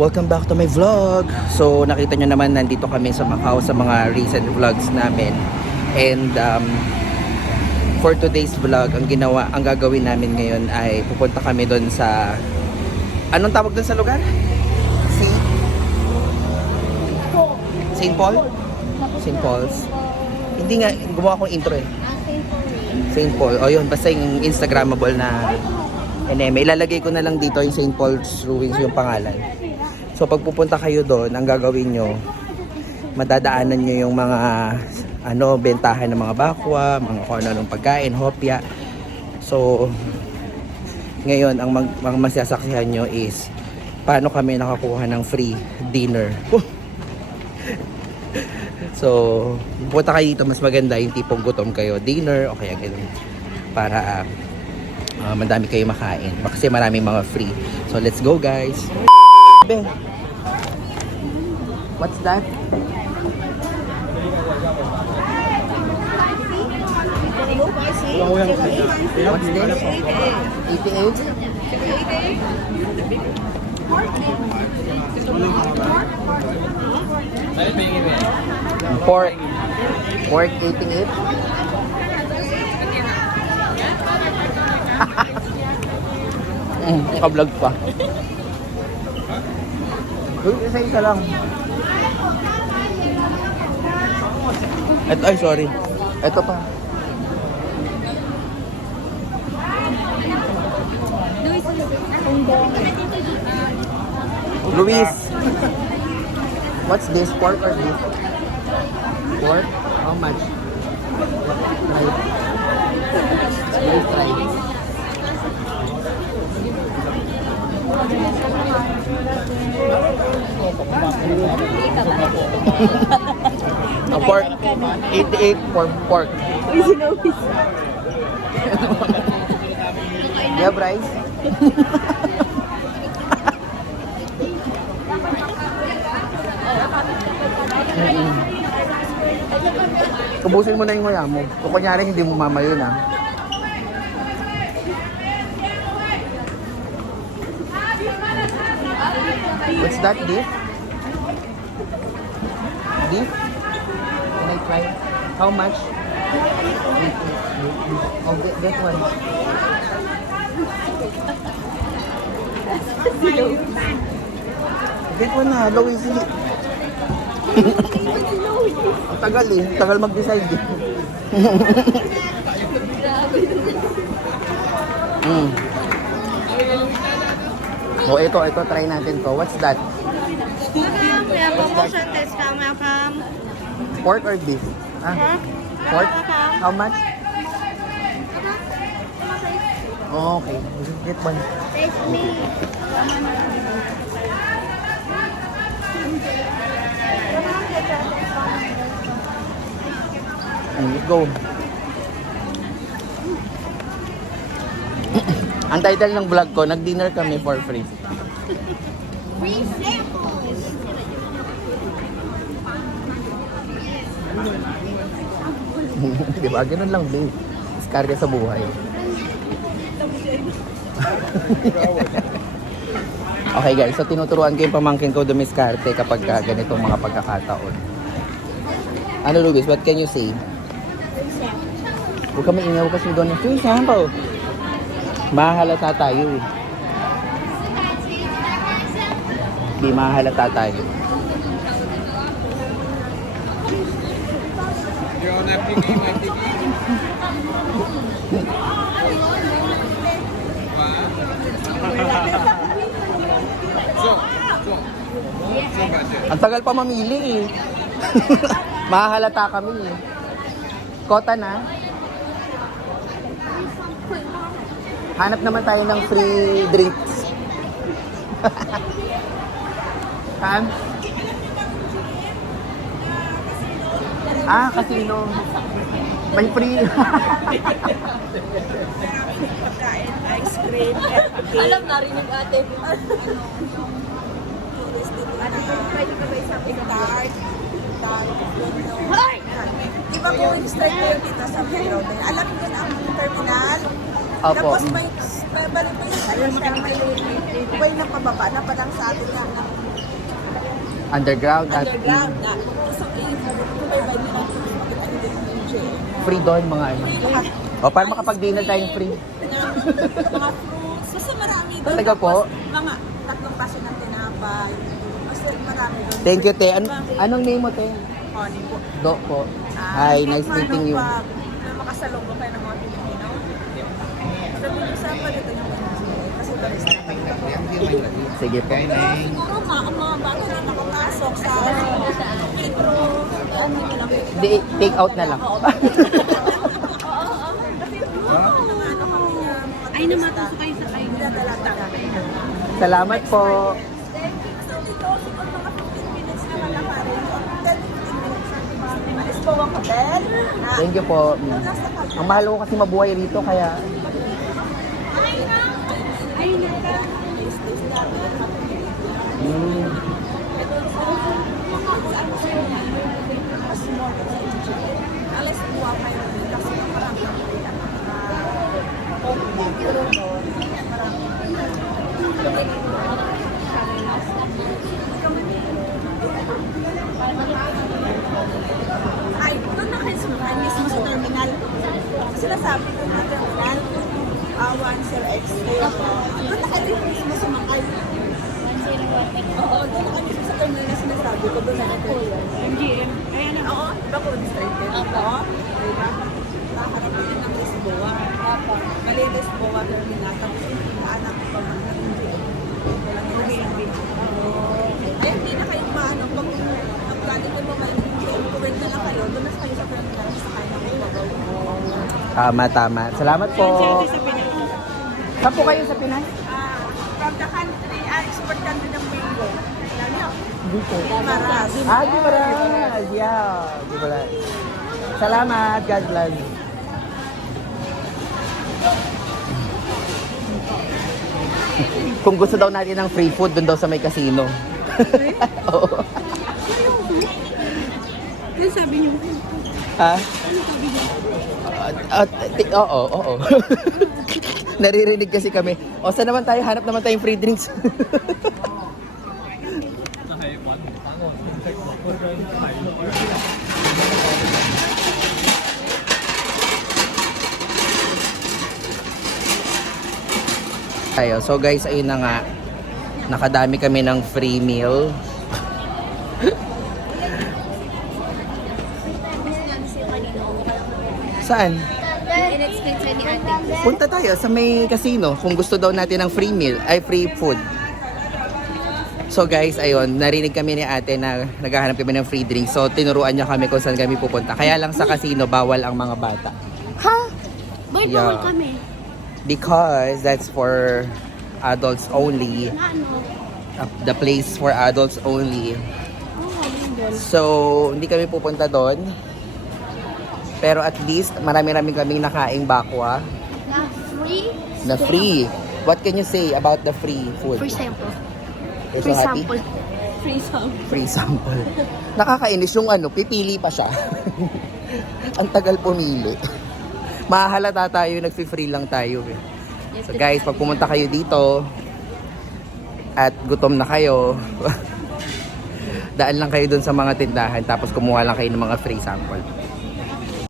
Welcome back to my vlog. So nakita nyo naman nandito kami sa Macau sa mga recent vlogs namin. And for today's vlog, ang gagawin namin ngayon ay pupunta kami doon sa anong tawag doon sa lugar? St. Paul? St. Paul's. Hindi nga, gumawa akong intro eh. St. Paul. O yun, basta yung Instagrammable na NM. Ilalagay ko na lang dito yung St. Paul's Ruins yung pangalan. So pag pupunta kayo doon, ang gagawin nyo, madadaanan nyo yung mga bentahan ng mga bakwa, mga kung ano pagkain, hopya. So ngayon, ang masasaksihan nyo is paano kami nakakuha ng free dinner. So pupunta kayo dito, mas maganda yung tipong gutom kayo, dinner o kaya ganun, para madami kayo makain kasi maraming mga free. So let's go guys. What's that? What's this? 88? Pork 88? Naka-vlog pa. Uy, isa lang. Ito, ay sorry. Ito pa. Luis. What's this? Pork or beef? Pork? How much? Right. Let's try this. Pork 88 for pork. Yeah, Bryce. Ubusin mo na yung maya mo. Kung kunyari hindi mo mamayo na. What's that, beef? Beef? Can I try? How much? Oh, that one. That one na, low easy. Ang tagal eh, tagal mag-decide eh. So ito, try natin to. What's that? Promotion discount, welcome. Pork or beef? Pork? How much? Oh, okay. Get one. Taste me. Let's go. Ang title ng vlog ko, nag-dinner kami for free. Free samples. Diba? Ganun lang, babe. Diskarte sa buhay. Okay guys, so tinuturuan ko yung pamangkin ko dumiskarte kapag ganitong mga pagkakataon. Ano, Luis? What can you say? Huwag kami ingaw kasi doon yung free sample. Mahalata tayo eh. Di mahalata tayo. Ang tagal pa mamili eh. Mahalata kami eh. Kota na. Hanap naman tayo ng free drinks. Saan? Casino. May free. Ice cream. Alam na rin yung ate. Pwede ka ba isang tart? Hoy! Di ba po yung straight kayo dito sa Road? Alam mo yun ang terminal? Opo. Tapos may balik mo yung tayo siya, may way na pababa na palang sa atin na Underground at Underground na. So, i-provide nila ano din yung gym. free doon mga ano. O, para makapag-dinner tayong free. Mga fruits. Basta marami doon. Talaga po? Tapos, mga 3 paso ng tinapay. Basta marami doon. Thank you, te. Anong name mo, te? Honey po. Do po. Hi, nice meeting you. Pag makasalubong kayo ng mga Pilipino, sabi niyo sa dito yung kasi tulis na tayo. Sige po. Siguro mga bago na nakapasok sa Pedro. Take out na lang. Ay, namatuso kayo sa kayo. Dala-dala. Salamat po. So, dito, siguro mga 15 minutes na malakarin. 10-15 minutes. Alis po ang hotel. Thank you po. Ang mahal ko kasi mabuhay rito kaya Alas buwa kayo kasi marami ay, doon na kayo sumakay mismo sa terminal. Sila sabi ko na terminal, 108 station. Doon na kayo mismo sumakay. Oo, doon na kayo mismo sa terminal na sinasabi ko. Doon na kayo. MGM. Ayan na. Oo, iba ko district. Oo. Diba? Nakaharap ko yun ng Lisboa. Mali Lisboa terminal. Tapos yung pinaanak ko ng MGM. Ay, hindi na kayo maano. Pag galing mo may MGM, kuwait na lang kayo. Doon na kayo sa terminal. Sa kanya ko gagawin mo. tama. Salamat po. Saan po kayo sa Pinas? From the country, export country ng mango. Alam niyo? Dito. Maras. Gimaras. Yeah. Gimaras. Salamat. God bless. Kung gusto daw natin ng free food, dun daw sa may casino. Oo. Ano sabi niyo? Ha? Oo. Naririnig kasi kami. O, saan naman tayo? Hanap naman tayong free drinks. Tayo. So guys, ayun na nga. Nakadami kami ng free meal. Saan? In-explain sa ni ate. Punta tayo sa may casino kung gusto daw natin ng free meal, ay free food. So guys, ayun, narinig kami ni ate na naghahanap kami ng free drink. So tinuruan niya kami kung saan kami pupunta. Kaya lang sa casino, bawal ang mga bata. Ha? Bakit Yeah. bawal kami? Because that's for adults only. Ano? The place for adults only. So, hindi kami pupunta doon. Pero at least, marami-rami kaming nakaing bakwa Na free? na free. What can you say about the free food? Free sample. Eh, so Free happy? sample. Free sample. Free sample. Nakakainis yung ano, pipili pa siya. Ang tagal pumili. Mahalata tayo, nagfi-free lang tayo. Eh. So guys, pag pumunta kayo dito at gutom na kayo, daan lang kayo dun sa mga tindahan tapos kumuha lang kayo ng mga free sample.